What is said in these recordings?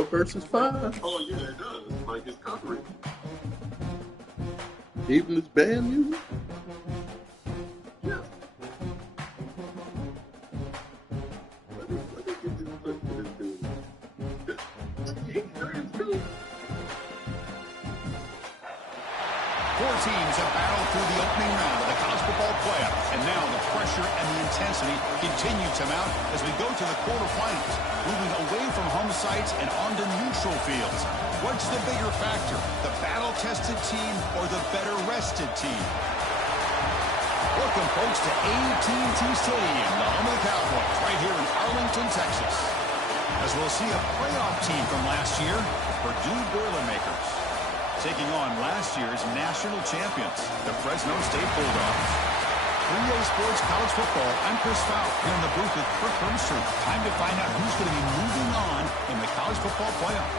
versus 5. Oh, yeah, it does. Like, it's copyright. Even this band music? Yeah. Let me get this clip for this dude. Four teams have battled through the opening round of the college football playoff, and now the pressure and the intensity continue to mount as we go to the quarterfinals, moving away from home sites and onto neutral fields. What's the bigger factor, the battle-tested team or the better-rested team? Welcome, folks, to AT&T Stadium, the home of the Cowboys, right here in Arlington, Texas. As we'll see a playoff team from last year, the Purdue Boilermakers, taking on last year's national champions, the Fresno State Bulldogs. 3A Sports College Football, I'm Chris Fowl, here in the booth with Kirk Hermstrom. Time to find out who's going to be moving on in the college football playoff.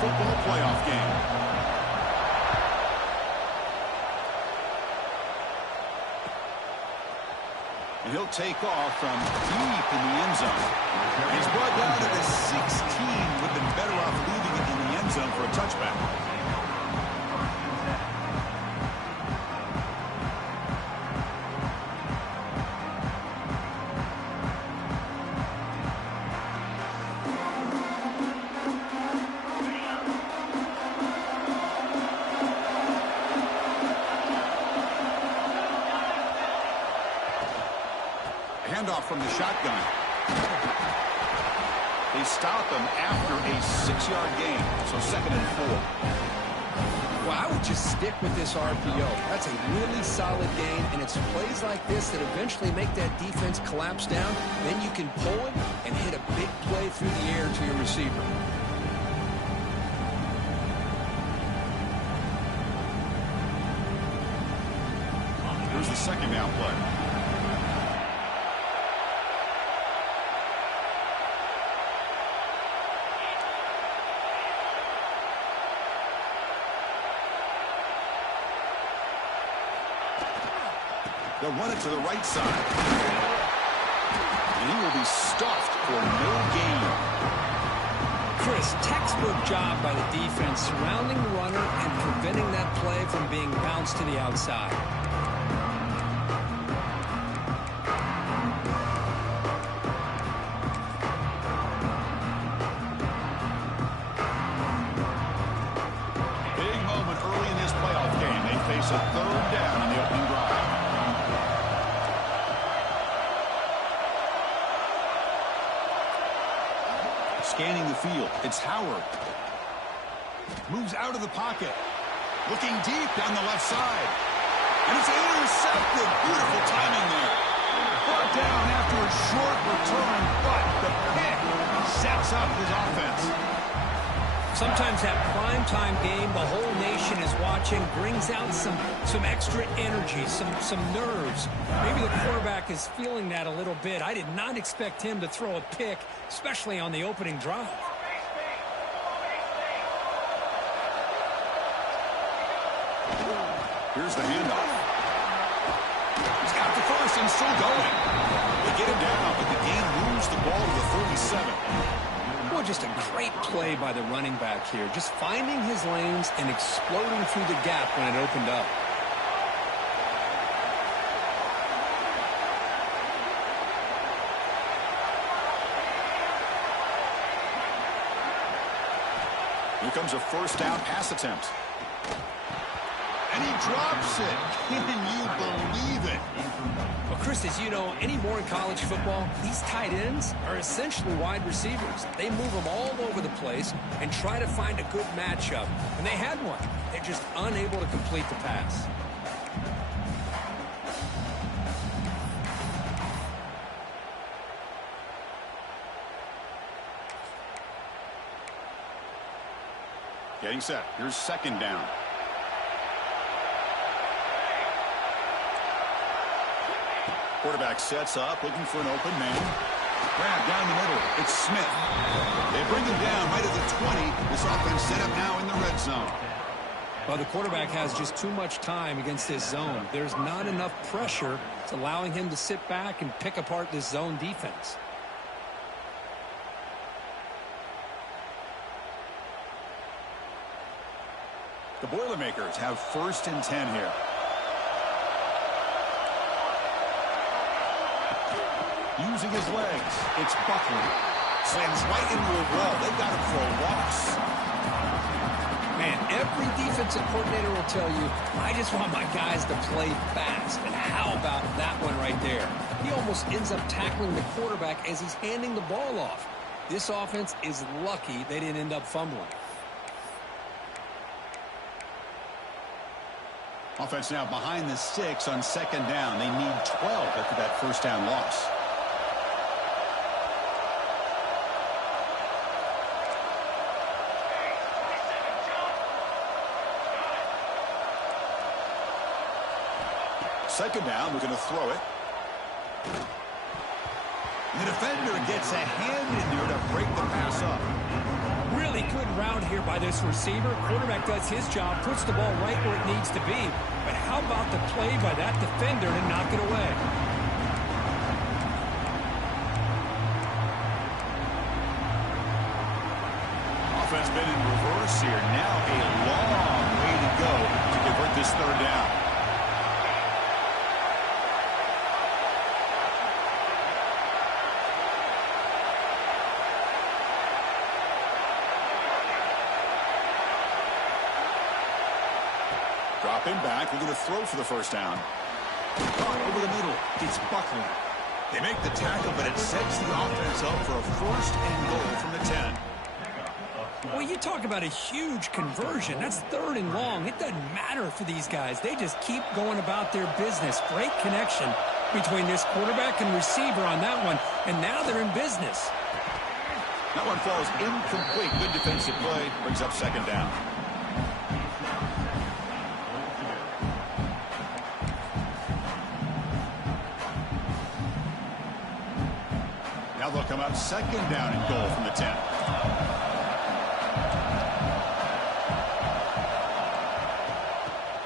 Football playoff game. And he'll take off from deep in the end zone. He's brought down to the 16. Would have been better off leaving it in the end zone for a touchback. Handoff from the shotgun. They stop him after a 6-yard gain, so 2nd and 4. Well, I would just stick with this RPO. That's a really solid gain, and it's plays like this that eventually make that defense collapse down. Then you can pull it and hit a big play through the air to your receiver. Here's the 2nd down play. They'll run it to the right side. And he will be stuffed for no gain. Chris, textbook job by the defense surrounding the runner and preventing that play from being bounced to the outside. Big moment early in this playoff game. They face a 3rd down in the opening drive. Scanning the field, it's Howard. Moves out of the pocket. Looking deep down the left side. And it's intercepted. Beautiful timing there. Brought down after a short return, but the pick sets up his offense. Sometimes that primetime game, the whole nation is watching, brings out some extra energy, some nerves. Maybe the quarterback is feeling that a little bit. I did not expect him to throw a pick, especially on the opening drive. Here's the handoff. He's got the first and still going. They get him down, but the game moves the ball to the 37. Well, just a great play by the running back here. Just finding his lanes and exploding through the gap when it opened up. Here comes a 1st down pass attempt. And he drops it. Can you believe it? Well, Chris, as you know, anymore in college football, these tight ends are essentially wide receivers. They move them all over the place and try to find a good matchup. And they had one. They're just unable to complete the pass. Getting set. Here's 2nd down. Quarterback sets up, looking for an open man. Grab down the middle. It's Smith. They bring him down right at the 20. This offense set up now in the red zone. Well, the quarterback has just too much time against this zone. There's not enough pressure. It's allowing him to sit back and pick apart this zone defense. The Boilermakers have 1st and 10 here. Using his legs, it's Buckley. Slams right into a wall. They've got him for a loss. Man, every defensive coordinator will tell you, I just want my guys to play fast. And how about that one right there? He almost ends up tackling the quarterback as he's handing the ball off. This offense is lucky they didn't end up fumbling. Offense now behind the 6 on 2nd down. They need 12 after that 1st down loss. Second down, we're going to throw it. The defender gets a hand in there to break the pass up. Really good route here by this receiver. Quarterback does his job, puts the ball right where it needs to be. But how about the play by that defender to knock it away? Offense been in reverse here. Now a long way to go to convert this 3rd down. Dropping back, we're going to throw for the 1st down. Over the middle, it's Buckley. They make the tackle, but it sets the offense up for a 1st and goal from the 10. Well, you talk about a huge conversion. That's 3rd and long. It doesn't matter for these guys. They just keep going about their business. Great connection between this quarterback and receiver on that one, and now they're in business. That one falls incomplete. Good defensive play, brings up 2nd down. Now they'll come out 2nd down and goal from the 10.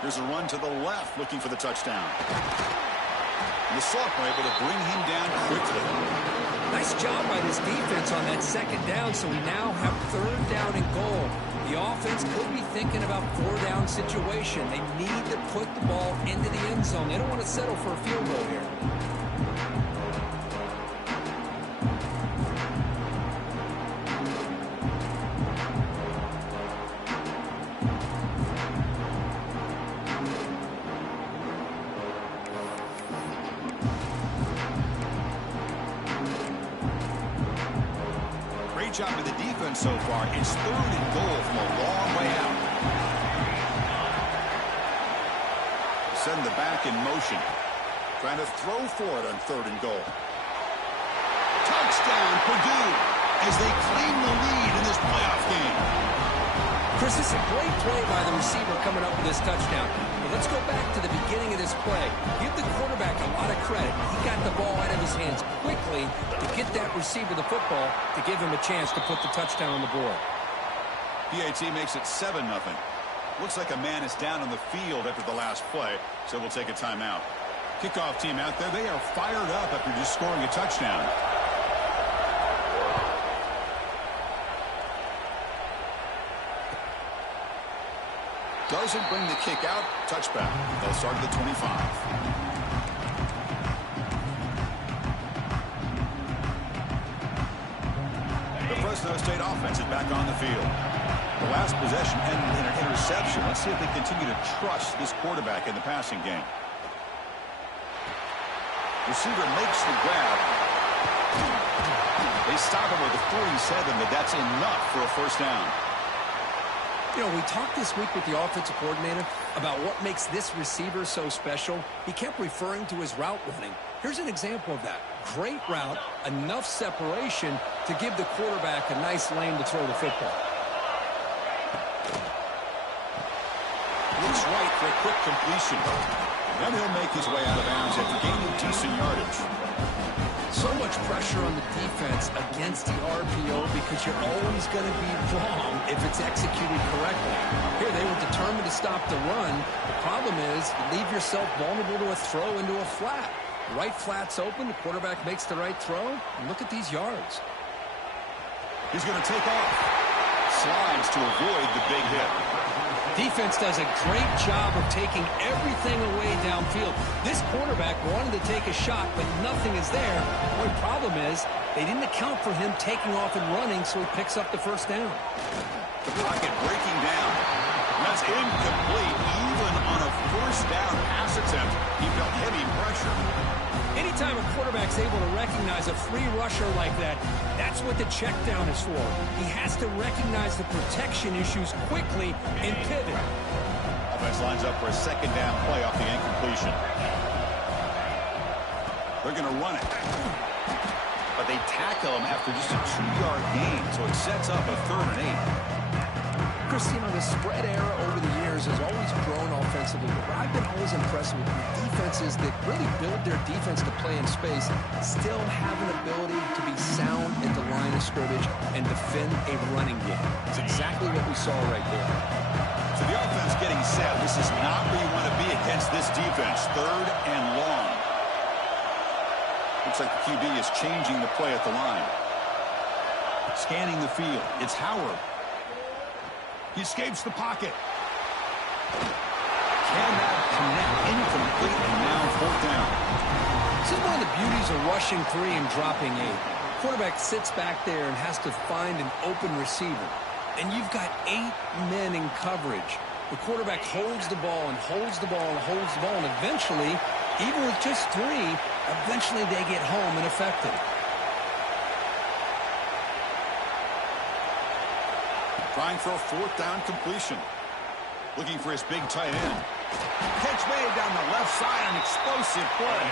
Here's a run to the left, looking for the touchdown. And the sophomore able to bring him down quickly. Nice job by this defense on that 2nd down, so we now have 3rd down and goal. The offense could be thinking about 4-down situation. They need to put the ball into the end zone. They don't want to settle for a field goal here. Job of the defense so far. It's 3rd and goal from a long way out. Send the back in motion. Trying to throw for it on 3rd and goal. Touchdown, Purdue, as they claim the lead in this playoff game. Chris, this is a great play by the receiver coming up with this touchdown. But let's go back to the beginning of this play. Give the quarterback a lot of credit. He got the ball out of his hands quickly to get that receiver the football to give him a chance to put the touchdown on the board. PAT makes it 7-0. Looks like a man is down on the field after the last play, so we'll take a timeout. Kickoff team out there, they are fired up after just scoring a touchdown. Doesn't bring the kick out. Touchback. They'll start at the 25. The Fresno State offense is back on the field. The last possession ended in an interception. Let's see if they continue to trust this quarterback in the passing game. Receiver makes the grab. They stop him with a 47, but that's enough for a 1st down. You know, we talked this week with the offensive coordinator about what makes this receiver so special. He kept referring to his route running. Here's an example of that. Great route, enough separation to give the quarterback a nice lane to throw the football. Looks right for a quick completion. And he'll make his way out of bounds after gaining decent yardage. So much pressure on the defense against the RPO because you're always going to be wrong if it's executed correctly. Here, they were determined to stop the run. The problem is you leave yourself vulnerable to a throw into a flat. The right flat's open. The quarterback makes the right throw. And look at these yards. He's going to take off. Slides to avoid the big hit. Defense does a great job of taking everything away downfield. This quarterback wanted to take a shot, but nothing is there. The only problem is they didn't account for him taking off and running, so he picks up the first down. The pocket breaking down. That's incomplete. Even on a first down pass attempt, he felt heavy pressure. Anytime a quarterback's able to recognize a free rusher like that, that's what the check down is for. He has to recognize the protection issues quickly and pivot. Offense lines up for a second down play off the incompletion. They're going to run it. But they tackle him after just a 2-yard gain, so it sets up a 3rd and 8. Christian, the spread era over the years has always grown offensively, but I've been always impressed with defenses that really build their defense to play in space, still have an ability to be sound at the line of scrimmage and defend a running game. It's exactly what we saw right there. So the offense getting set. This is not where you want to be against this defense. 3rd and long. Looks like the QB is changing the play at the line. Scanning the field. It's Howard. He escapes the pocket. Cannot connect, incomplete, and now 4th down. This is one of the beauties of rushing 3 and dropping 8. Quarterback sits back there and has to find an open receiver. And you've got 8 men in coverage. The quarterback holds the ball and holds the ball and holds the ball, and eventually, even with just 3, eventually they get home and effective. Trying for a 4th down completion. Looking for his big tight end. Catch made down the left side, an explosive play.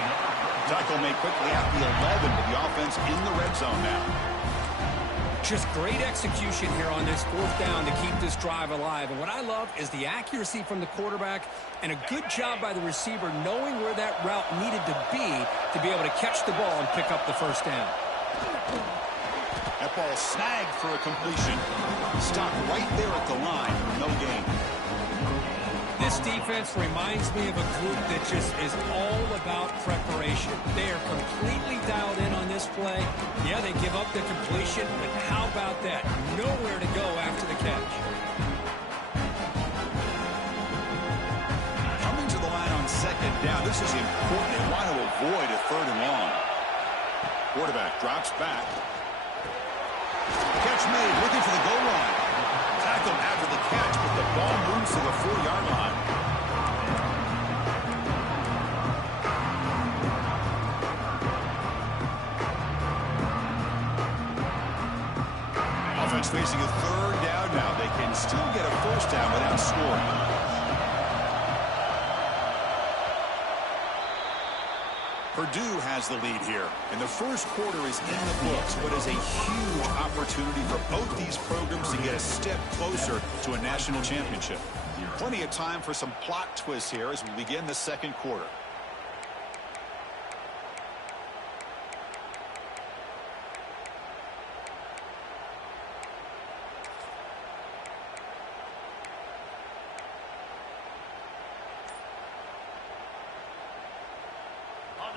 Tackle made quickly at the 11, but the offense in the red zone now. Just great execution here on this 4th down to keep this drive alive. And what I love is the accuracy from the quarterback and a good job by the receiver knowing where that route needed to be able to catch the ball and pick up the first down. That ball snagged for a completion. Stopped right there at the line. No gain. This defense reminds me of a group that just is all about preparation. They are completely dialed in on this play. Yeah, they give up the completion, but how about that? Nowhere to go after the catch. Coming to the line on 2nd down. This is important. They want to avoid a 3rd and long. Quarterback drops back. Catch made, looking for the goal line. Tackle after the catch, but the ball moves to the 4-yard line. Offense facing a 3rd down now. They can still get a first down without scoring. Purdue has the lead here, and the first quarter is in the books. What is a huge opportunity for both these programs to get a step closer to a national championship. Plenty of time for some plot twists here as we begin the 2nd quarter.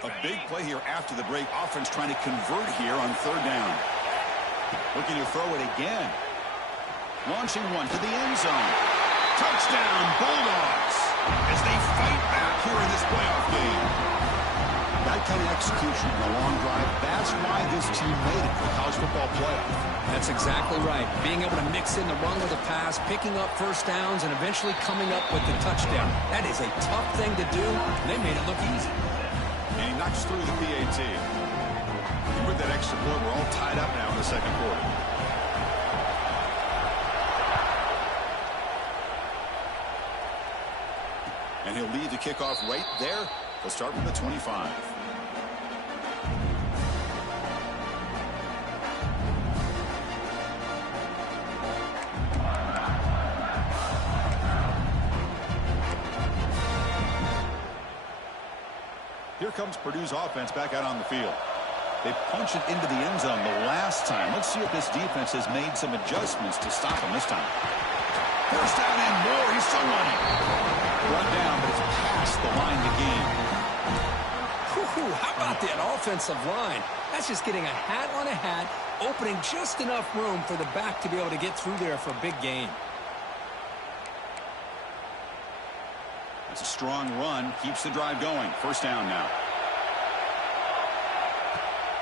A big play here after the break. Offense trying to convert here on 3rd down. Looking to throw it again. Launching one to the end zone. Touchdown, Bulldogs, as they fight back here in this playoff game. That kind of execution in a long drive, that's why this team made it for the college football playoff. That's exactly right. Being able to mix in the run with the pass, picking up first downs, and eventually coming up with the touchdown. That is a tough thing to do, and they made it look easy. And he knocks through the PAT. And with that extra point, we're all tied up now in the 2nd quarter. And he'll lead the kickoff right there. They'll start from the 25. comes Purdue's offense back out on the field. They punch it into the end zone the last time. Let's see if this defense has made some adjustments to stop him this time. First down and more. He's still running. Run down, but it's past the line to gain. How about that offensive line? That's just getting a hat on a hat, opening just enough room for the back to be able to get through there for a big gain. It's a strong run. Keeps the drive going. First down now.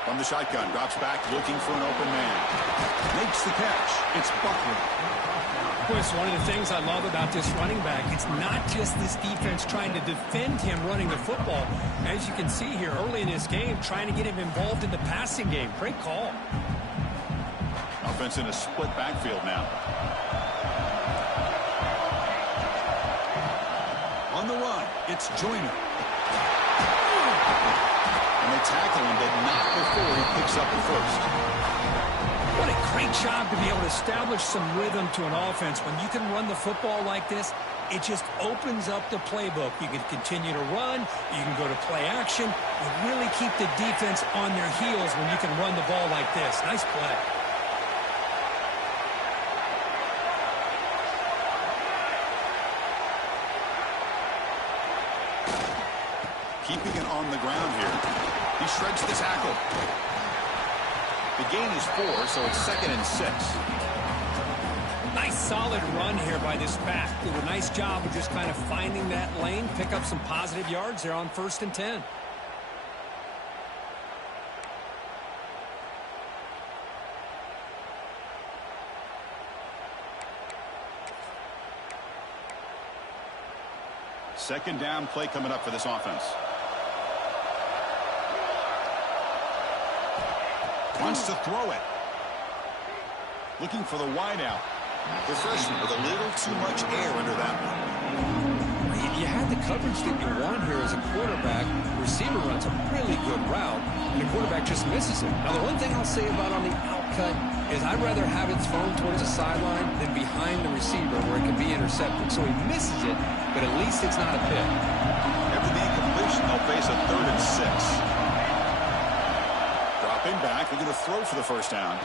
From the shotgun, drops back, looking for an open man. Makes the catch. It's Buckner. Boy, it's one of the things I love about this running back. It's not just this defense trying to defend him running the football. As you can see here early in this game, trying to get him involved in the passing game. Great call. Offense in a split backfield now. On the run, it's Joyner. And they tackle him, but not before he picks up the first. What a great job to be able to establish some rhythm to an offense. When you can run the football like this, it just opens up the playbook. You can continue to run. You can go to play action. You really keep the defense on their heels when you can run the ball like this. Nice play. Keeping it on the ground here. He shreds the tackle. The gain is 4, so it's 2nd and 6. Nice solid run here by this back. Did a nice job of just kind of finding that lane, pick up some positive yards there on 1st and 10. Second down play coming up for this offense. Wants to throw it. Looking for the wideout. The freshman with a little too much air under that one. You had the coverage that you want here as a quarterback. Receiver runs a really good route, and the quarterback just misses it. Now, the one thing I'll say about on the outcut is I'd rather have it thrown towards the sideline than behind the receiver where it can be intercepted. So he misses it, but at least it's not a pick. After the incompletion, they'll face a 3rd and 6. Dropping back, looking to throw for the first down.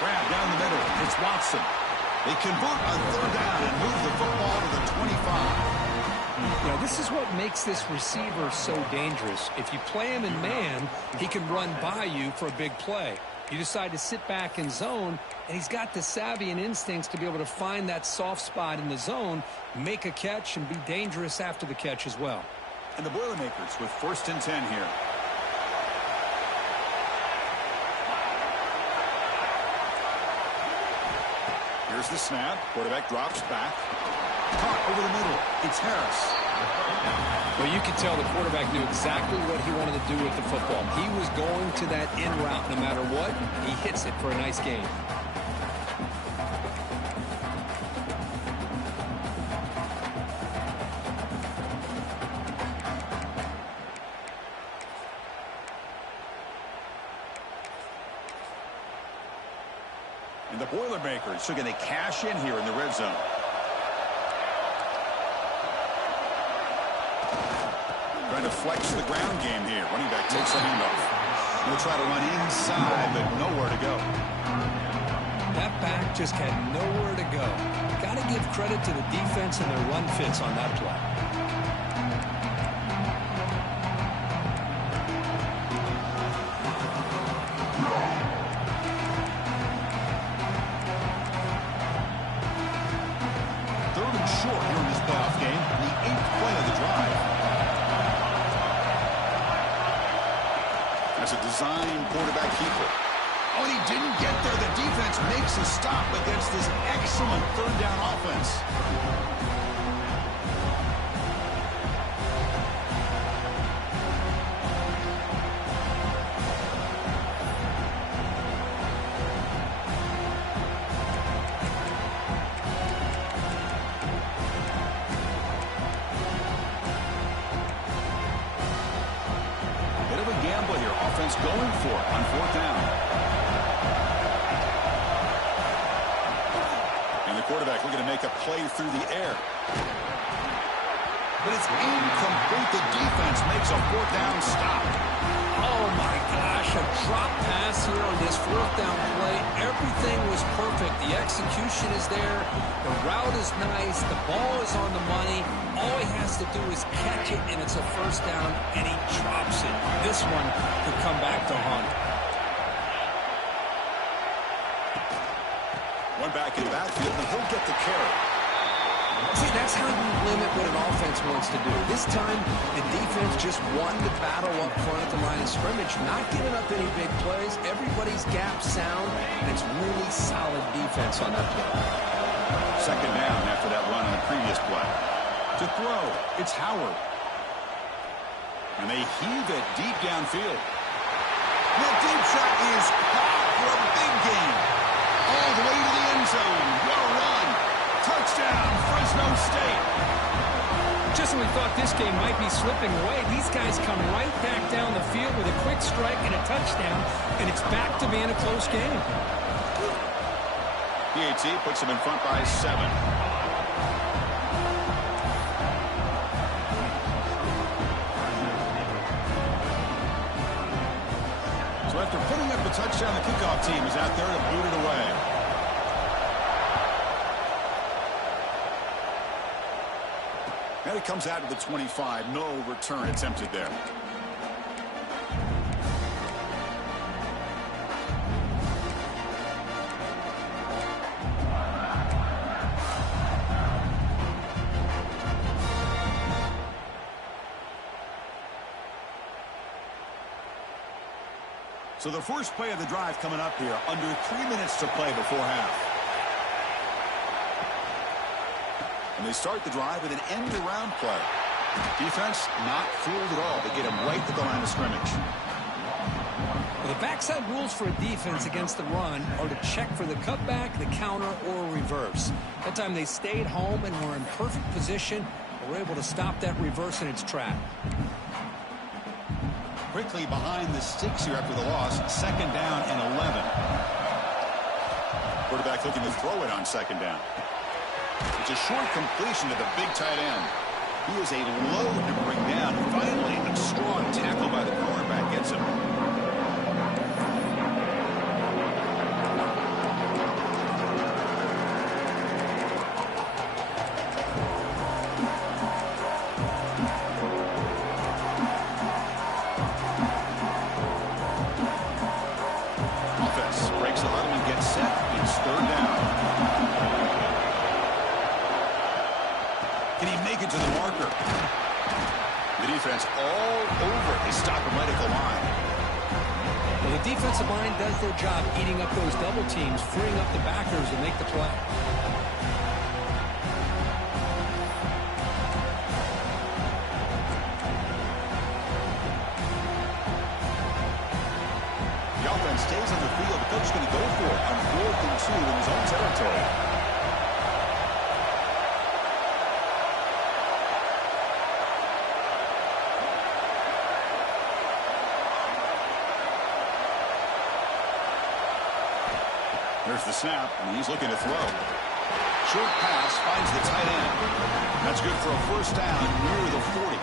Grab down the middle. It's Watson. They convert on 3rd down and move the football to the 25. You know, this is what makes this receiver so dangerous. If you play him in man, he can run by you for a big play. You decide to sit back in zone, and he's got the savvy and instincts to be able to find that soft spot in the zone, make a catch, and be dangerous after the catch as well. And the Boilermakers with 1st and 10 here. Here's the snap. Quarterback drops back. Caught over the middle. It's Harris. Well, you could tell the quarterback knew exactly what he wanted to do with the football. He was going to that in route no matter what. He hits it for a nice gain. And the Boilermakers, so can they cash in here in the red zone? Trying to flex the ground game here. Running back takes the handoff. He'll try to run inside, but nowhere to go. That back just had nowhere to go. Got to give credit to the defense and their run fits on that play. Short here in this playoff game, the 8th play of the drive. That's a design quarterback keeper. Oh, and he didn't get there. The defense makes a stop against this excellent 3rd down offense. Going for it on 4th down. And the quarterback looking to make a play through the air. but it's incomplete. The defense makes a fourth down stop. Oh, my gosh, a drop pass here on this fourth down play. Everything was perfect. The execution is there. The route is nice. The ball is on the money. All he has to do is catch it, and it's a first down, and he drops it. This one could come back to haunt. One back in the backfield, and he'll get the carry. See, that's how you limit what an offense wants to do. This time, the defense just wanted to battle up front at the line of scrimmage, not giving up any big plays. Everybody's gap sound, and it's really solid defense on that play. Second down after that run on the previous play. To throw, it's Howard. And they heave it deep downfield. That deep shot is caught for a big gain. All the way to the end zone. What a run. Touchdown, Fresno State. Just when we thought this game might be slipping away, these guys come right back down the field with a quick strike and a touchdown, and it's back to being a close game. PAT puts them in front by 7. So after putting up a touchdown, the kickoff team is out there to boot it away. And it comes out to the 25. No return attempted there. So the first play of the drive coming up here, under 3 minutes to play before half. And they start the drive with an end-around play. Defense not fooled at all. They get him right to the line of scrimmage. Well, the backside rules for a defense against the run are to check for the cutback, the counter, or reverse. That time they stayed home and were in perfect position. They were able to stop that reverse in its track. Quickly behind the sticks here after the loss. Second down and 11. Quarterback looking to throw it on second down. It's a short completion to the big tight end. He is a load to bring down. Finally, a strong tackle by the cornerback gets him. Offense breaks the huddle and gets set. It's third down. Can he make it to the marker? The defense all over it. They stop him right at the line. Well, the defensive line does their job eating up those double teams, freeing up the backers to make the play. The offense stays on the field. The coach is going to go for it on 4th and 2 in his own territory. There's the snap, and he's looking to throw. Short pass finds the tight end. That's good for a first down near the 40.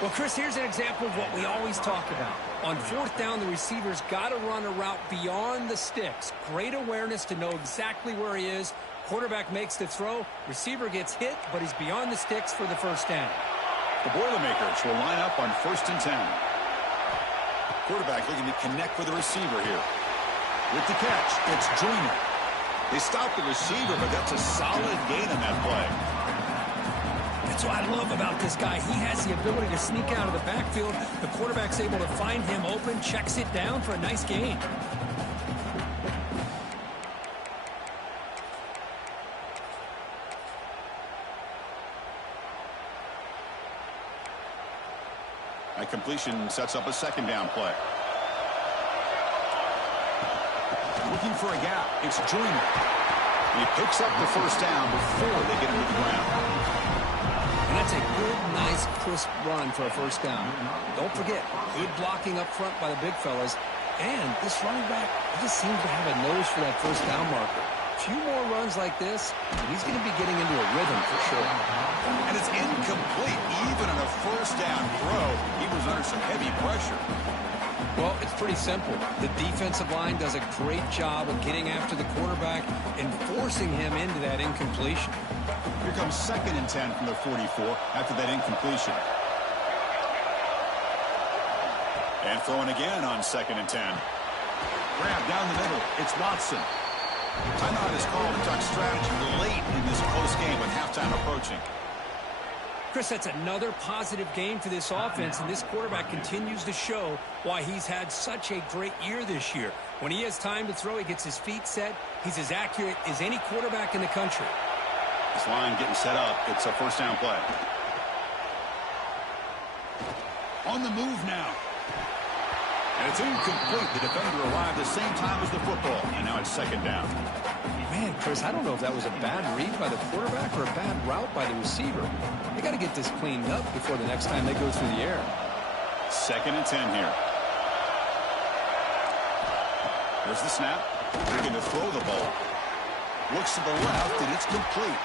Well, Chris, here's an example of what we always talk about. On 4th down, the receiver's got to run a route beyond the sticks. Great awareness to know exactly where he is. Quarterback makes the throw. Receiver gets hit, but he's beyond the sticks for the first down. The Boilermakers will line up on 1st and 10. Quarterback looking to connect with the receiver here. With the catch, it's Joyner. They stop the receiver, but that's a solid gain on that play. That's what I love about this guy. He has the ability to sneak out of the backfield. The quarterback's able to find him open, checks it down for a nice gain. That completion sets up a second down play. Looking for a gap. It's Joyner. He picks up the first down before they get him to the ground. And that's a good, nice, crisp run for a first down. Don't forget, good blocking up front by the big fellas. And this running back, he just seems to have a nose for that first down marker. A few more runs like this, and he's going to be getting into a rhythm for sure. And it's incomplete. pressure? Well, it's pretty simple. The defensive line does a great job of getting after the quarterback and forcing him into that incompletion. Here comes 2nd and 10 from the 44 after that incompletion. And throwing again on 2nd and 10. Grab down the middle. It's Watson. Timeout is called to talk strategy late in this close game with halftime approaching. Chris, that's another positive game for this offense, and this quarterback continues to show why he's had such a great year this year. When he has time to throw, he gets his feet set. He's as accurate as any quarterback in the country. This line getting set up. It's a first down play. On the move now. And it's incomplete. The defender arrived the same time as the football, and now it's 2nd down. Man, Chris, I don't know if that was a bad read by the quarterback or a bad route by the receiver. They got to get this cleaned up before the next time they go through the air. 2nd and 10 here. There's the snap. They're going to throw the ball. Looks to the left, and it's complete.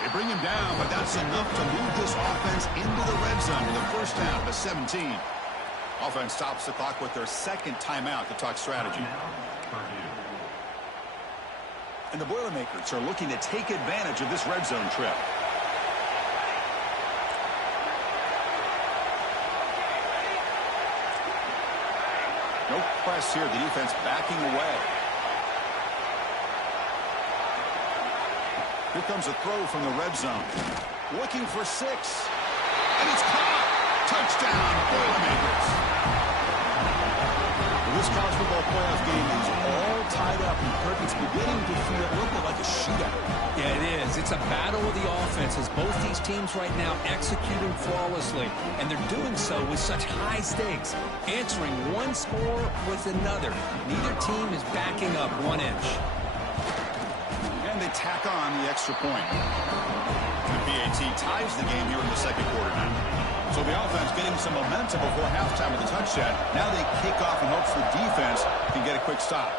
They bring him down, but that's enough to move this offense into the red zone with a first down to 17. Offense stops the clock with their 2nd timeout to talk strategy. And the Boilermakers are looking to take advantage of this red zone trip. No press here. The defense backing away. Here comes a throw from the red zone. Looking for 6. And it's caught. Touchdown, Boilermakers. This college football playoff game is all tied up, and Kirk, it's beginning to feel a little bit like a shootout. Yeah, it is. It's a battle of the offenses. Both these teams right now executing flawlessly, and they're doing so with such high stakes, answering one score with another. Neither team is backing up 1 inch. And they tack on the extra point. The PAT ties the game here in the 2nd quarter now. So the offense getting some momentum before halftime with a touchdown. Now they kick off in hopes the defense can get a quick stop.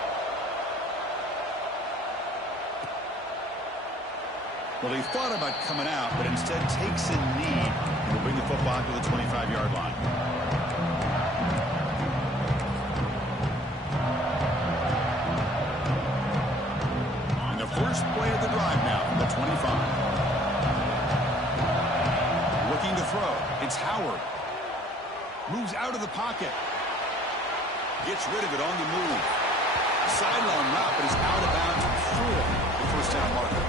Well, he thought about coming out, but instead takes a knee and will bring the football to the 25-yard line. And the first play of the drive now from the 25. Looking to throw. It's Howard. Moves out of the pocket. Gets rid of it on the move. Sideline route, but he's out of bounds for the first down marker.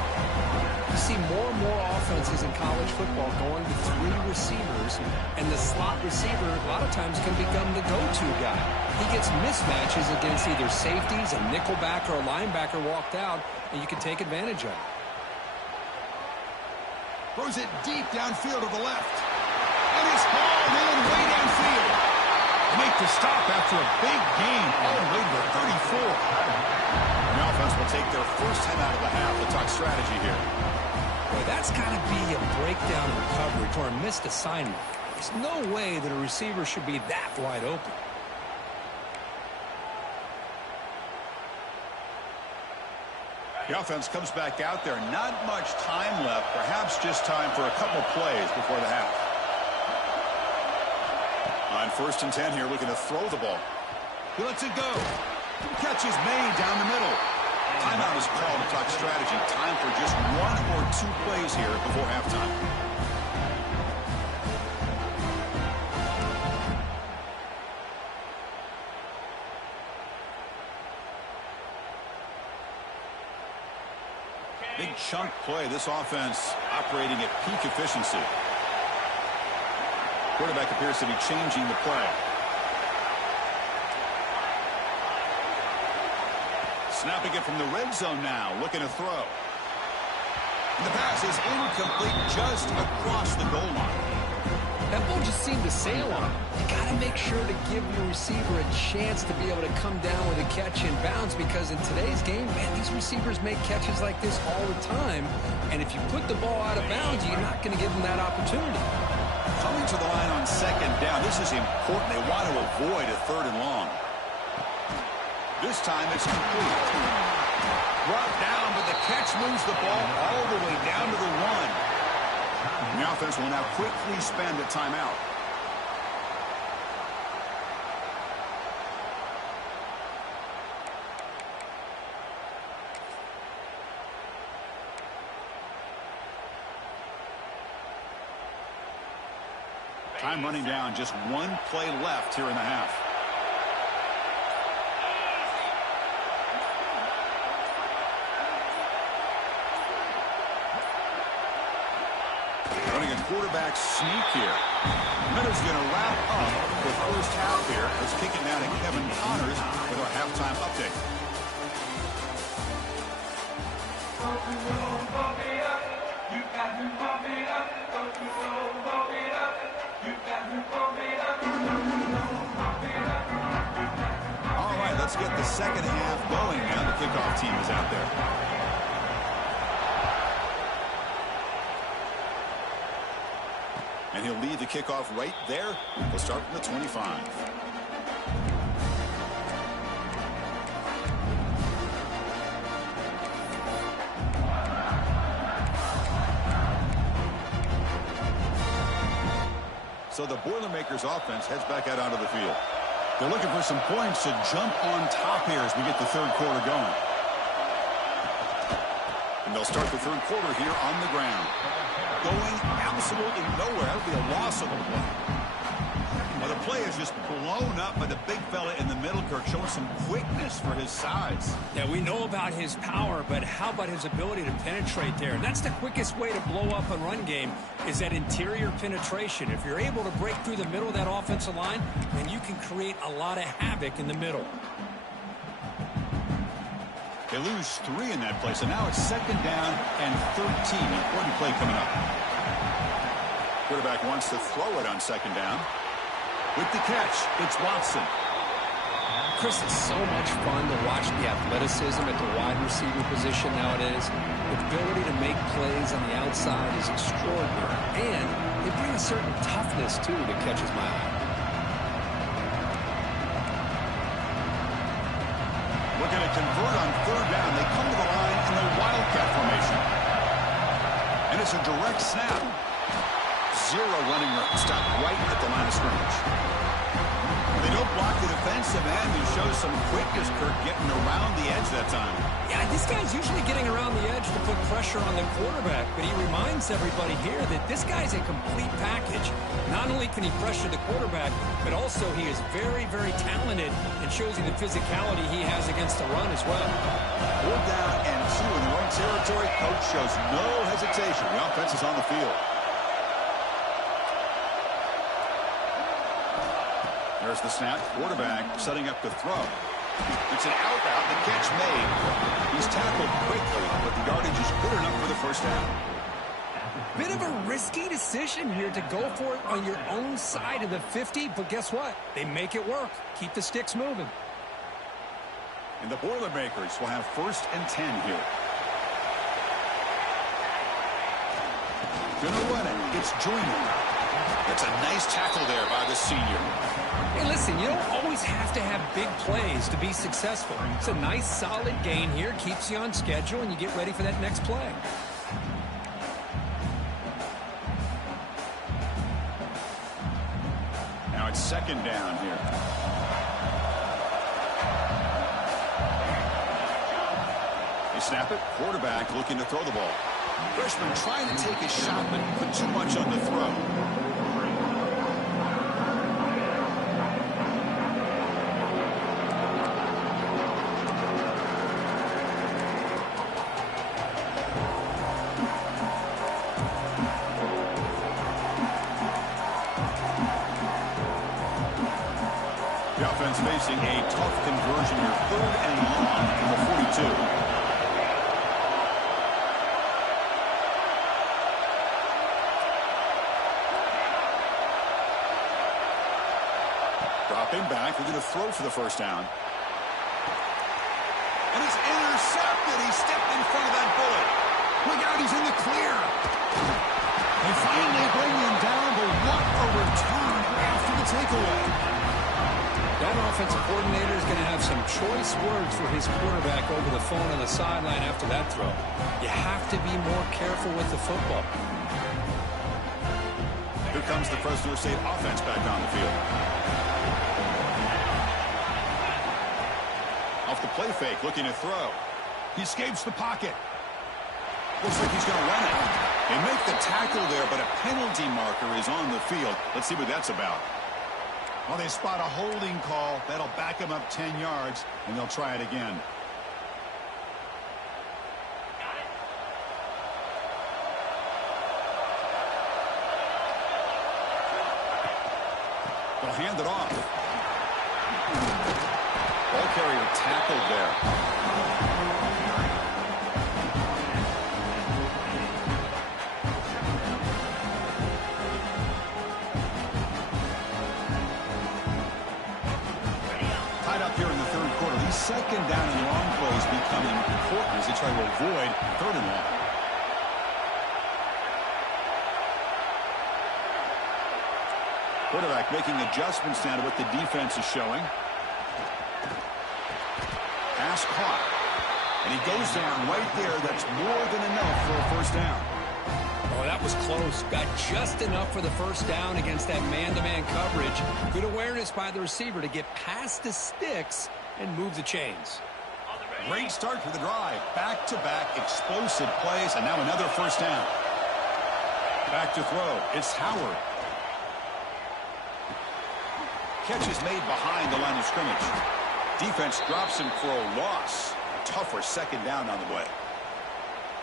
You see more and more offenses in college football going to 3 receivers, and the slot receiver a lot of times can become the go-to guy. He gets mismatches against either safeties, a nickelback, or a linebacker walked out, and you can take advantage of it. Throws it deep downfield to the left. And it's hauled in way downfield. Make the stop after a big gain all the way to the 34. The offense will take their first time out of the half to talk strategy here. Boy, that's got to be a breakdown in coverage or a missed assignment. There's no way that a receiver should be that wide open. The offense comes back out there. Not much time left. Perhaps just time for a couple plays before the half. On 1st and 10 here, looking to throw the ball. He lets it go. Catch is made down the middle. Timeout is called to talk strategy. Time for just 1 or 2 plays here before halftime. Big chunk play. This offense operating at peak efficiency. Quarterback appears to be changing the play. Snapping it from the red zone now. Looking to throw. And the pass is incomplete just across the goal line. That ball just seemed to sail on him. You got to make sure to give your receiver a chance to be able to come down with a catch in bounds, because in today's game, man, these receivers make catches like this all the time. And if you put the ball out of bounds, you're not going to give them that opportunity. Coming to the line on 2nd down. This is important. They want to avoid a 3rd and long. This time it's complete. Brought down, but the catch moves the ball all the way down to the 1. The offense will now quickly spend a timeout. Time running down, just one play left here in the half. Running a quarterback sneak here. Minutes going to wrap up the first half here. Let's kick it now to Kevin Connors with our halftime update. All right, let's get the second half going now. The kickoff team is out there. And he'll lead the kickoff right there. He'll start from the 25. So the Boilermakers offense heads back out onto the field. They're looking for some points to jump on top here as we get the third quarter going. And they'll start the third quarter here on the ground. Going absolutely nowhere. That'll be a loss of a play. Well, the play is just blown up by the big fella in the middle, Kirk, showing some quickness for his size. Yeah, we know about his power, but how about his ability to penetrate there? And that's the quickest way to blow up a run game is that interior penetration. If you're able to break through the middle of that offensive line, then you can create a lot of havoc in the middle. They lose 3 in that play, so now it's second down and 13. Important play coming up. Quarterback wants to throw it on second down. With the catch, it's Watson. Chris, it's so much fun to watch the athleticism at the wide receiver position nowadays. The ability to make plays on the outside is extraordinary, and they bring a certain toughness, too, that catches my eye. We're going to convert on third down. They come to the line in the Wildcat formation. And it's a direct snap. 0 running room. Stop right at the line of scrimmage. They don't block the defensive end, who shows some quickness, Kirk, getting around the edge that time. Yeah, this guy's usually getting around the edge to put pressure on the quarterback, but he reminds everybody here that this guy's a complete package. Not only can he pressure the quarterback, but also he is very, very talented and shows you the physicality he has against the run as well. 4th down and 2 in their own territory. Coach shows no hesitation. The offense is on the field. There's the snap. Quarterback setting up to throw. It's an out route. The catch made. He's tackled quickly, but the yardage is good enough for the first down. Bit of a risky decision here to go for it on your own side of the 50, but guess what? They make it work. Keep the sticks moving. And the Boilermakers will have 1st and 10 here. Gonna run it. It's Junior. That's a nice tackle there by the senior. Hey, listen, you don't always have to have big plays to be successful. It's a nice, solid gain here. Keeps you on schedule, and you get ready for that next play. Now it's second down here. They snap it. Quarterback looking to throw the ball. Freshman trying to take a shot, but put too much on the throw. The offense facing a tough conversion here. 3rd and long from the 42. Dropping back. They're going to throw for the first down. And it's intercepted. He stepped in front of that bullet. Look out, he's in the clear. They finally bring him down, but what a return after the takeaway. That offensive coordinator is going to have some choice words for his quarterback over the phone on the sideline after that throw. You have to be more careful with the football. Here comes the Fresno State offense back on the field. Off the play fake, looking to throw. He escapes the pocket. Looks like he's going to run it. They make the tackle there, but a penalty marker is on the field. Let's see what that's about. Well, they spot a holding call. That'll back them up 10 yards, and they'll try it again. They'll hand it off. Ball carrier tackled there. Tied up here in the third quarter. These second down and long plays becoming important as they try to avoid third and long. Quarterback making adjustments now to what the defense is showing. Pass caught. And he goes down right there. That's more than enough for a first down. Oh, that was close. Got just enough for the first down against that man-to-man coverage. Good awareness by the receiver to get past the sticks and move the chains. Great start for the drive. Back-to-back explosive plays, and now another first down. Back to throw. It's Howard. Catch is made behind the line of scrimmage. Defense drops him for a loss. Tougher second down on the way.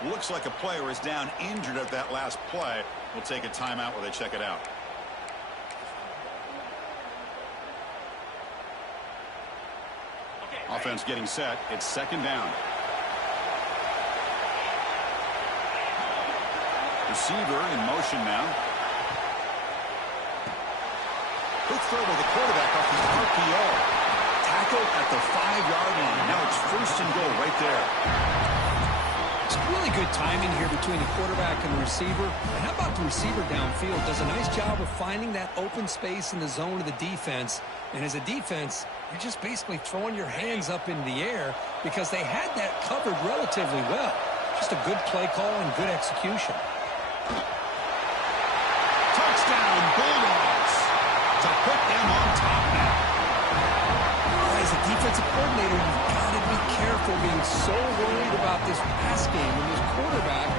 Looks like a player is down injured at that last play. We'll take a timeout while they check it out. Offense getting set. It's second down. Receiver in motion now. Quick throw by the quarterback off the RPO. Tackled at the 5-yard line. Now it's first and goal right there. It's really good timing here between the quarterback and the receiver. And how about the receiver downfield? Does a nice job of finding that open space in the zone of the defense. And as a defense, you're just basically throwing your hands up in the air because they had that covered relatively well. Just a good play call and good execution. Touchdown, Bulldogs. To put them on top now. As a defensive coordinator, you've got to be careful being so worried about this pass game and this quarterback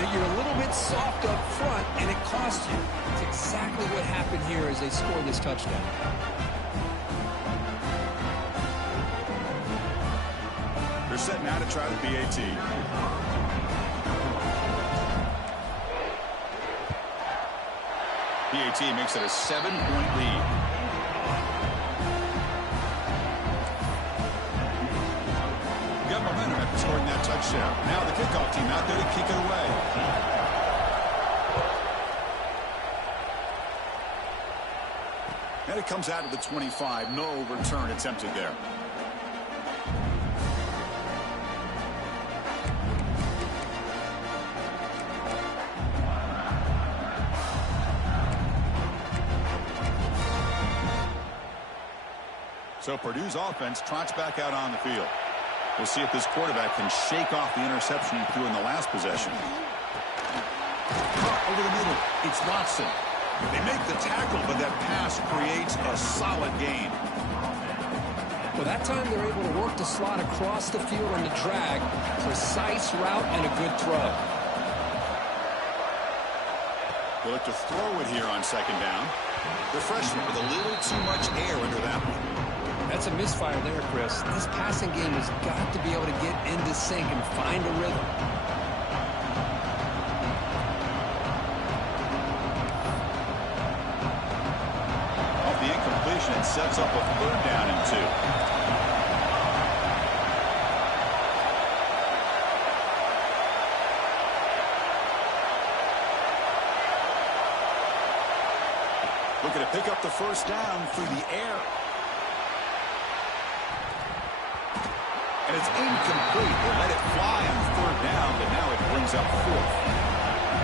that you're a little bit soft up front and it costs you. It's exactly what happened here as they scored this touchdown. They're set now to try the PAT. PAT makes it a 7-point lead. Got momentum after scoring that touchdown. Now the kickoff team out there to kick it away. And it comes out of the 25. No return attempted there. So Purdue's offense trots back out on the field. We'll see if this quarterback can shake off the interception he threw in the last possession. Caught over the middle. It's Watson. They make the tackle, but that pass creates a solid gain. Well, that time they're able to work the slot across the field on the drag. Precise route and a good throw. They look to throw it here on second down. The freshman with a little too much air under that one. That's a misfire there, Chris. This passing game has got to be able to get into sync and find a rhythm. Off the incompletion, it sets up a third down and 2. Looking to pick up the first down through the air. And it's incomplete. They let it fly on third down, but now it brings up fourth.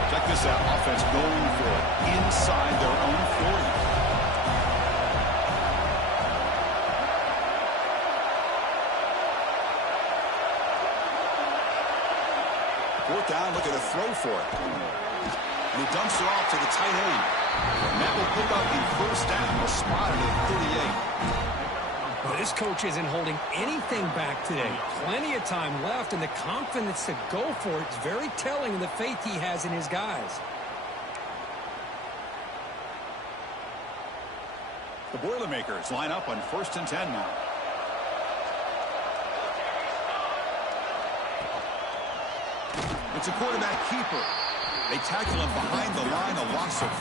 Check this out. Offense going for it inside their own 40. Fourth down, look at a throw for it. And he dumps it off to the tight end. And that will pick up the first down. They'll spot it at 38. Well, this coach isn't holding anything back today. Plenty of time left, and the confidence to go for it is very telling of the faith he has in his guys. The Boilermakers line up on 1st and 10 now. It's a quarterback keeper. They tackle him behind the line, a loss of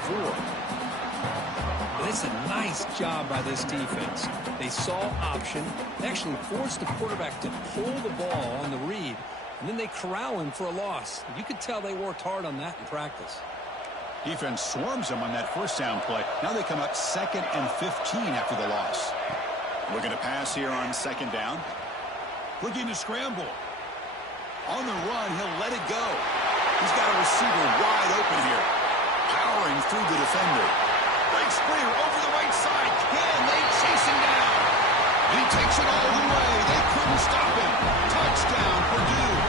4. It's a nice job by this defense. They saw option. They actually forced the quarterback to pull the ball on the read, and then they corral him for a loss. You could tell they worked hard on that in practice. Defense swarms him on that 1st down play. Now they come up 2nd and 15 after the loss. Looking to pass here on 2nd down. Looking to scramble. On the run, he'll let it go. He's got a receiver wide open here. Powering through the defender. Breaks clear over the right side. Can they chase him down? And he takes it all the way. They couldn't stop him. Touchdown, Purdue.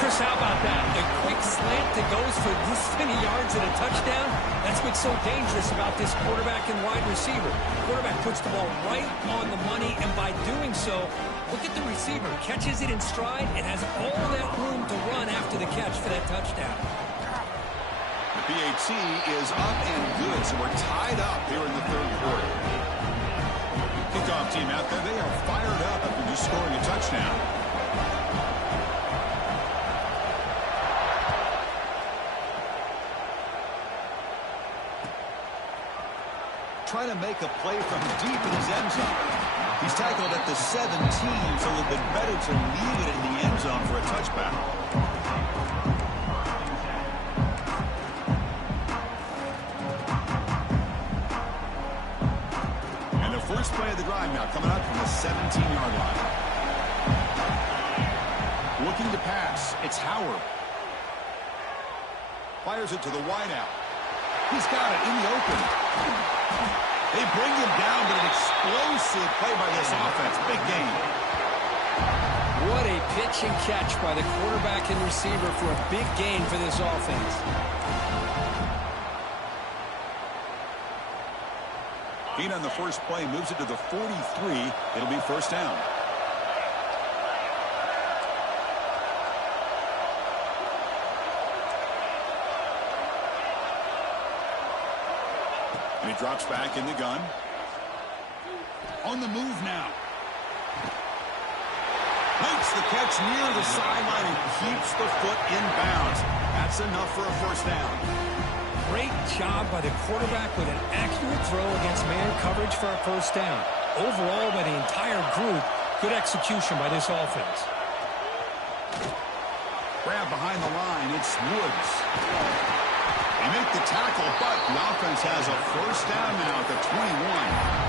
Chris, how about that? A quick slant that goes for this many yards and a touchdown. That's what's so dangerous about this quarterback and wide receiver. Quarterback puts the ball right on the money, and by doing so, look at the receiver. Catches it in stride and has all that room to run after the catch for that touchdown. The PAT is up and good, so we're tied up here in the 3rd quarter. Kickoff team out there, they are fired up after just scoring a touchdown. Trying to make a play from deep in his end zone. He's tackled at the 17, so it would have been better to leave it in the end zone for a touchback. And the first play of the drive now coming up from the 17-yard line. Looking to pass. It's Howard. Fires it to the wideout. He's got it in the open. They bring him down, but an explosive play by this offense. Big game. What a pitch and catch by the quarterback and receiver for a big gain for this offense. Gain on the first play moves it to the 43. It'll be 1st down. And he drops back in the gun. On the move now. Makes the catch near the sideline and keeps the foot in bounds. That's enough for a 1st down. Great job by the quarterback with an accurate throw against man coverage for a 1st down. Overall, by the entire group, good execution by this offense. Grab behind the line. It's Woods. They make the tackle, but the offense has a 1st down now at the 21.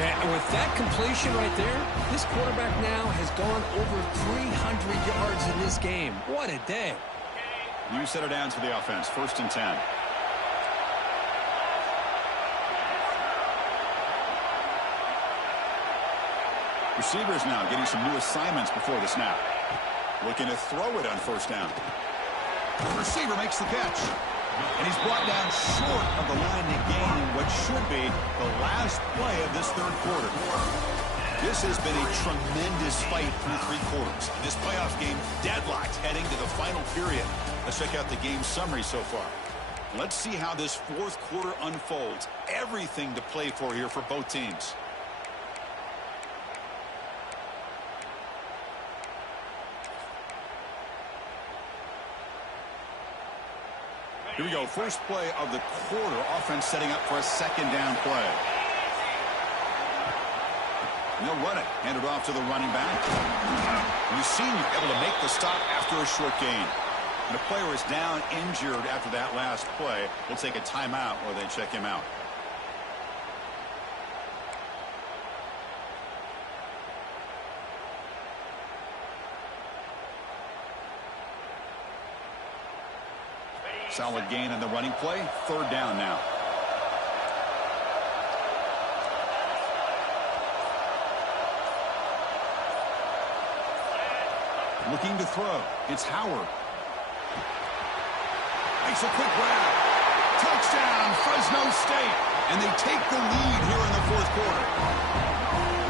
Man, with that completion right there, this quarterback now has gone over 300 yards in this game. What a day. You set it down to the offense. 1st and 10. Receivers now getting some new assignments before the snap. Looking to throw it on 1st down. The receiver makes the catch. And he's brought down short of the line to gain what should be the last play of this 3rd quarter. This has been a tremendous fight through 3 quarters. This playoff game deadlocked heading to the final period. Let's check out the game summary so far. Let's see how this 4th quarter unfolds. Everything to play for here for both teams. Here we go. First play of the quarter. Offense setting up for a 2nd down play. And they'll run it. Hand it off to the running back. And we've seen you able to make the stop after a short gain. And the player is down injured after that last play. We'll take a timeout or they check him out. Solid gain on the running play. 3rd down now. Looking to throw. It's Howard. Makes a quick grab. Touchdown, Fresno State. And they take the lead here in the 4th quarter.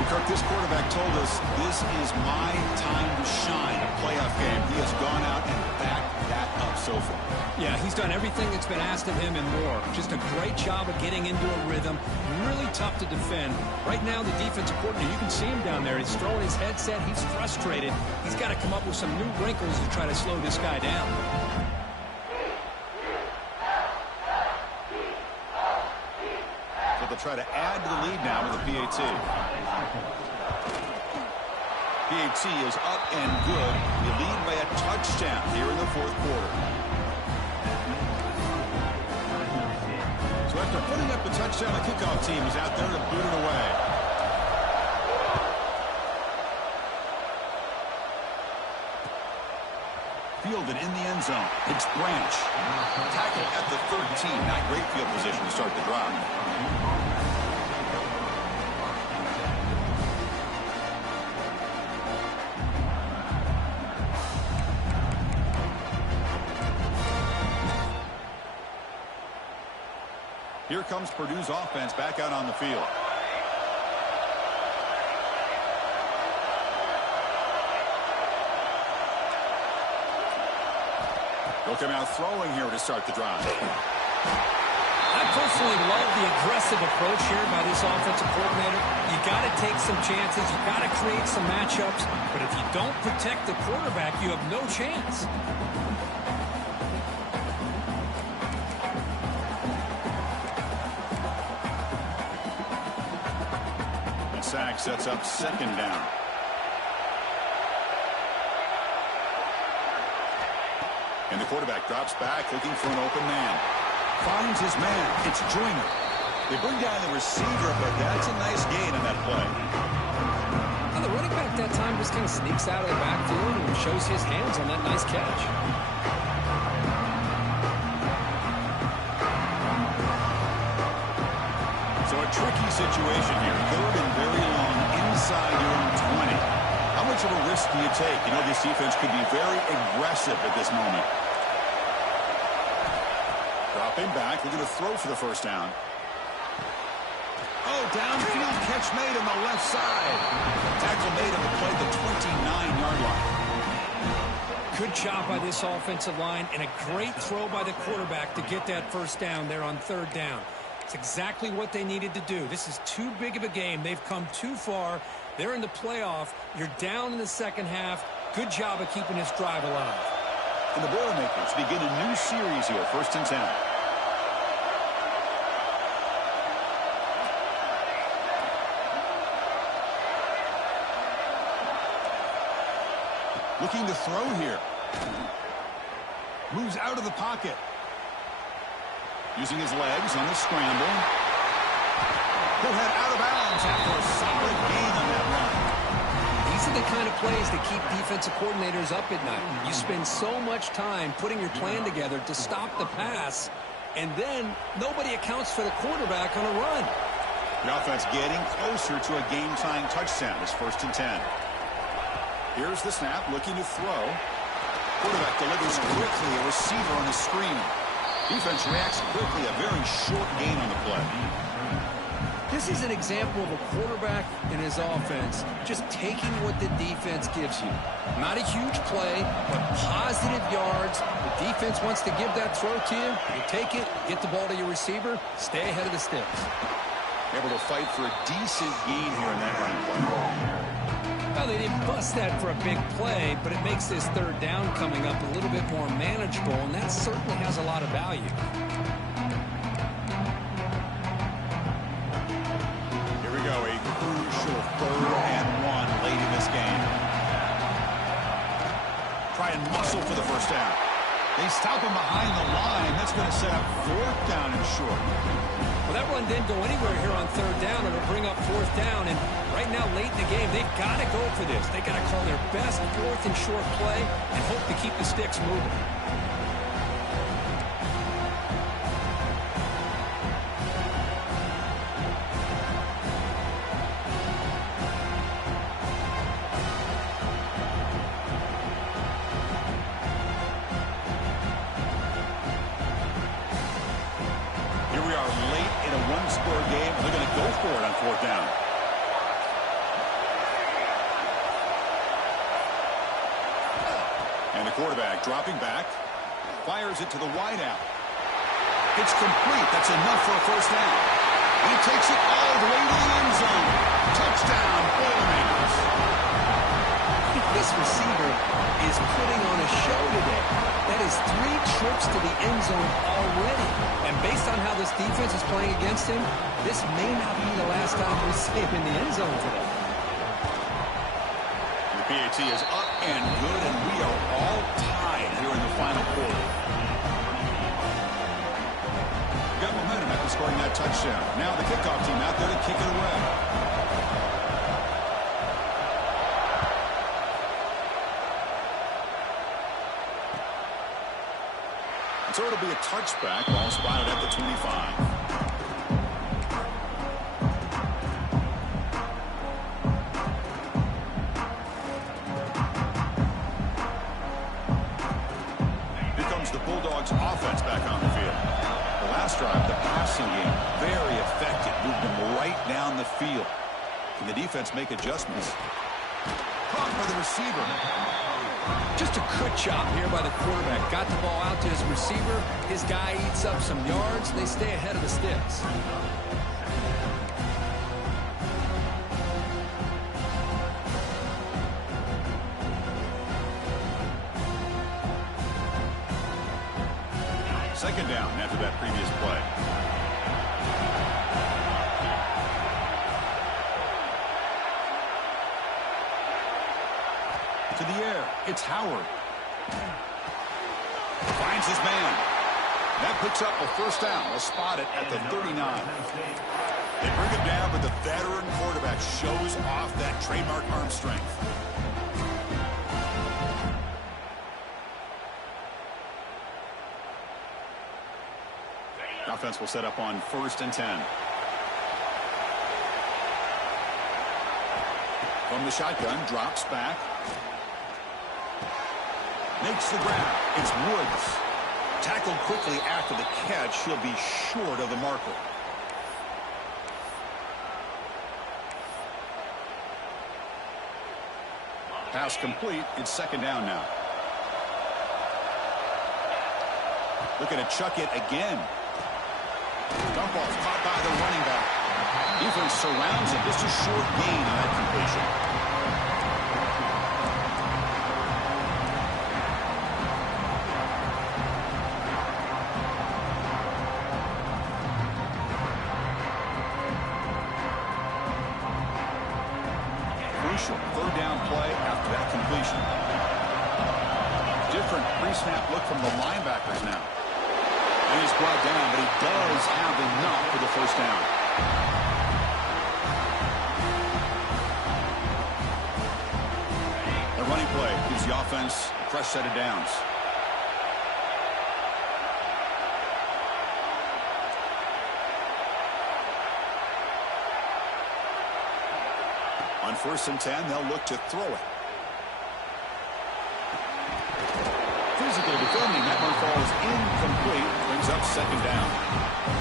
Kirk, this quarterback told us this is my time to shine, a playoff game. He has gone out and backed that up so far. Yeah, he's done everything that's been asked of him and more. Just a great job of getting into a rhythm. Really tough to defend. Right now, the defensive coordinator, you can see him down there. He's throwing his headset. He's frustrated. He's got to come up with some new wrinkles to try to slow this guy down. So they'll try to add to the lead now with a PAT. PAT is up and good. You lead by a touchdown here in the fourth quarter. So after putting up the touchdown, the kickoff team is out there to boot it away. Fielded in the end zone. It's Branch. Tackled at the 13. Not great field position to start the drive. Here comes Purdue's offense back out on the field. They'll come out throwing here to start the drive. I personally love the aggressive approach here by this offensive coordinator. You got to take some chances. You got to create some matchups. But if you don't protect the quarterback, you have no chance. Sack sets up second down. And the quarterback drops back looking for an open man. Finds his man. It's Joyner. They bring down the receiver, but that's a nice gain on that play. And the running back that time just kind of sneaks out of the backfield and shows his hands on that nice catch. So a tricky situation here. Third and very long inside your own 20. How much of a risk do you take? You know, this defense could be very aggressive at this moment. Dropping back. Looking to throw for the first down. Oh, downfield catch made on the left side. Tackle made on the play at the 29-yard line. Good job by this offensive line and a great throw by the quarterback to get that first down there on third down. It's exactly what they needed to do. This is too big of a game. They've come too far. They're in the playoff. You're down in the second half. Good job of keeping this drive alive. And the Boilermakers begin a new series here, 1st and 10. Looking to throw here. Moves out of the pocket. Using his legs on the scramble. He'll head out of bounds after a solid gain on that run. These are the kind of plays that keep defensive coordinators up at night. You spend so much time putting your plan together to stop the pass, and then nobody accounts for the quarterback on a run. The offense getting closer to a game-tying touchdown. It's 1st and 10. Here's the snap, looking to throw. Quarterback delivers quickly, a receiver on the screen. Defense reacts quickly, a very short gain on the play. This is an example of a quarterback and his offense just taking what the defense gives you. Not a huge play, but positive yards. The defense wants to give that throw to you. You take it, get the ball to your receiver, stay ahead of the sticks. Able to fight for a decent gain here in that running play. Well, they didn't bust that for a big play, but it makes this third down coming up a little bit more manageable, and that certainly has a lot of value. Here we go, a crucial 3rd and 1 late in this game. Try and muscle for the first down. They stop him behind the line. That's going to set up 4th down and short. Well, that run didn't go anywhere here on 3rd down. It'll bring up 4th down, and right now, late in the game, they've got to go for this. They've got to call their best 4th and short play and hope to keep the sticks moving. Here we are late in a one-score game. They're going to go for it on 4th down. quarterback dropping back. Fires it to the wideout. It's complete. That's enough for a first down. And he takes it all the way to the end zone. Touchdown, Boilermakers. This receiver is putting on a show today. That is 3 trips to the end zone already. And based on how this defense is playing against him, this may not be the last time we see him in the end zone today. The PAT is up and good, and we are all tied here in the final quarter. Got momentum after scoring that touchdown. Now the kickoff team out there to kick it away. So it'll be a touchback, ball spotted at the 25. Here comes the Bulldogs offense back on the field. The last drive, the passing game, very effective. Moved them right down the field. Can the defense make adjustments? Caught by the receiver. Just a good job here by the quarterback. Got the ball out to his receiver. His guy eats up some yards. They stay ahead of the sticks. Second down after that previous play. To the air, it's Howard. Finds his man. That picks up a first down. They'll spot it at the 39. They bring him down, but the veteran quarterback shows off that trademark arm strength. Offense will set up on 1st and 10. From the shotgun, drops back. Makes the grab. It's Woods. Tackled quickly after the catch. He'll be short of the marker. Pass complete. It's second down now. Looking to chuck it again. Dump off caught by the running back. Defense surrounds him. Just a short gain on that completion. Third down play after that completion. Different pre-snap look from the linebackers now. And he's brought down, but he does have enough for the first down. The running play gives the offense a fresh set of downs. On 1st and 10, they'll look to throw it. Physical defending. That one falls incomplete. Brings up second down.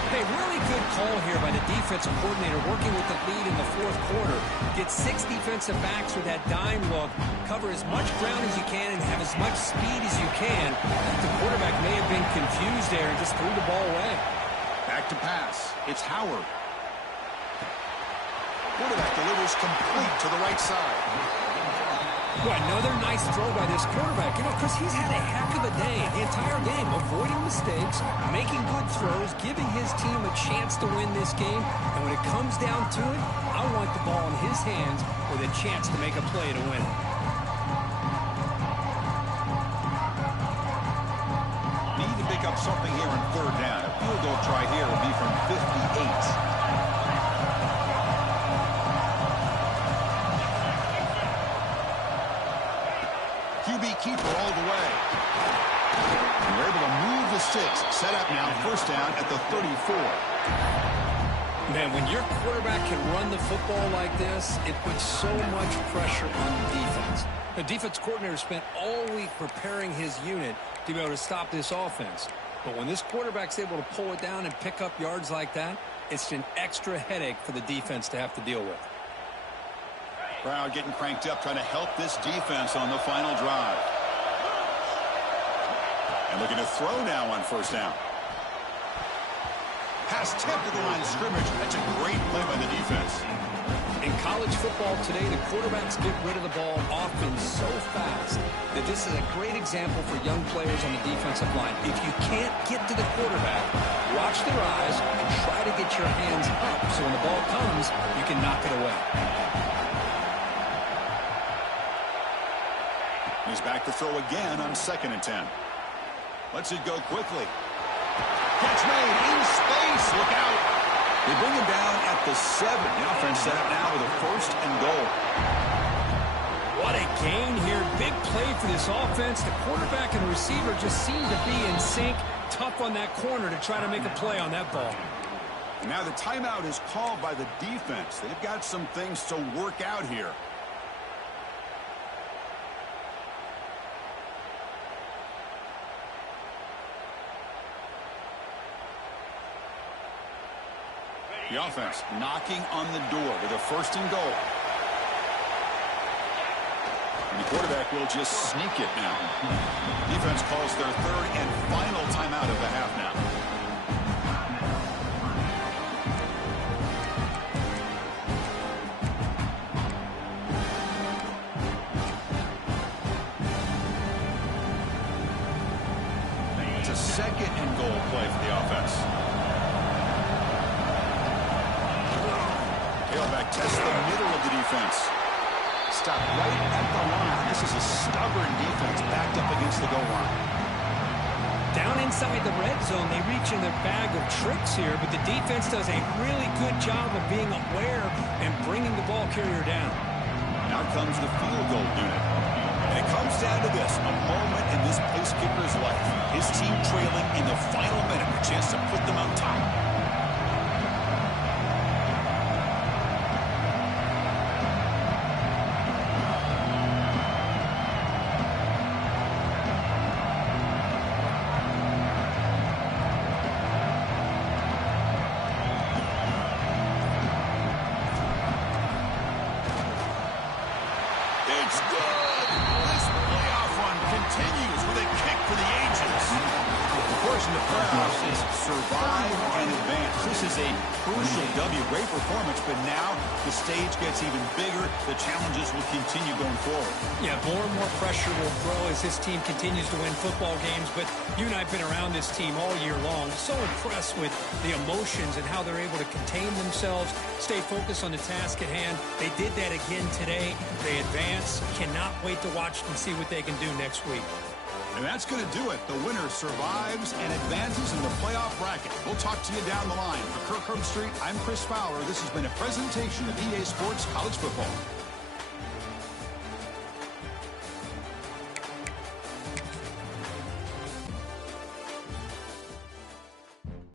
Hey, really good call here by the defensive coordinator working with the lead in the 4th quarter. Get 6 defensive backs with that dime look. Cover as much ground as you can and have as much speed as you can. The quarterback may have been confused there and just threw the ball away. Back to pass. It's Howard. Quarterback delivers complete to the right side. Well, another nice throw by this quarterback, because he's had a heck of a day the entire game, avoiding mistakes, making good throws, giving his team a chance to win this game. And when it comes down to it, I want the ball in his hands with a chance to make a play to win it. Need to pick up something here on 3rd down. A field goal try here will be from 58. QB keeper all the way. And we're able to move the sticks. Set up now, first down at the 34. Man, when your quarterback can run the football like this, it puts so much pressure on the defense. The defense coordinator spent all week preparing his unit to be able to stop this offense. But when this quarterback's able to pull it down and pick up yards like that, it's an extra headache for the defense to have to deal with. Crowd getting cranked up, trying to help this defense on the final drive. And looking to throw now on first down. Pass tipped to the line of scrimmage. That's a great play by the defense. In college football today, the quarterbacks get rid of the ball often so fast that this is a great example for young players on the defensive line. If you can't get to the quarterback, watch their eyes and try to get your hands up so when the ball comes, you can knock it away. He's back to throw again on 2nd and 10. Lets it go quickly. Catch made in space. Look out. They bring him down at the 7. The offense set up now with a 1st and goal. What a gain here. Big play for this offense. The quarterback and receiver just seem to be in sync. Tough on that corner to try to make a play on that ball. And now the timeout is called by the defense. They've got some things to work out here. The offense knocking on the door with a 1st and goal. And the quarterback will just sneak it now. Defense calls their 3rd and final timeout of the half now. It's a 2nd and goal play for the offense. Tailback tests the middle of the defense. Stop right at the line. This is a stubborn defense backed up against the goal line. Down inside the red zone, they reach in their bag of tricks here, but the defense does a really good job of being aware and bringing the ball carrier down. Now comes the field goal unit. And it comes down to this, a moment in this place kicker's life. His team trailing in the final minute, a chance to put them on top. It's good. This playoff run continues with a kick for the ages. The course in the playoffs is survive and advance. This is a crucial W. Great performance, but now the stage gets even bigger. The challenges will continue going forward. Yeah, more and more pressure will grow as this team continues to win football games, but you and I have been around this team all year long. So impressed with the emotions and how they're able to contain themselves, stay focused on the task at hand. They did that again today. They advance. Cannot wait to watch and see what they can do next week. And that's going to do it. The winner survives and advances in the playoff bracket. We'll talk to you down the line. For Kirk Herbstreit, I'm Chris Fowler. This has been a presentation of EA Sports College Football.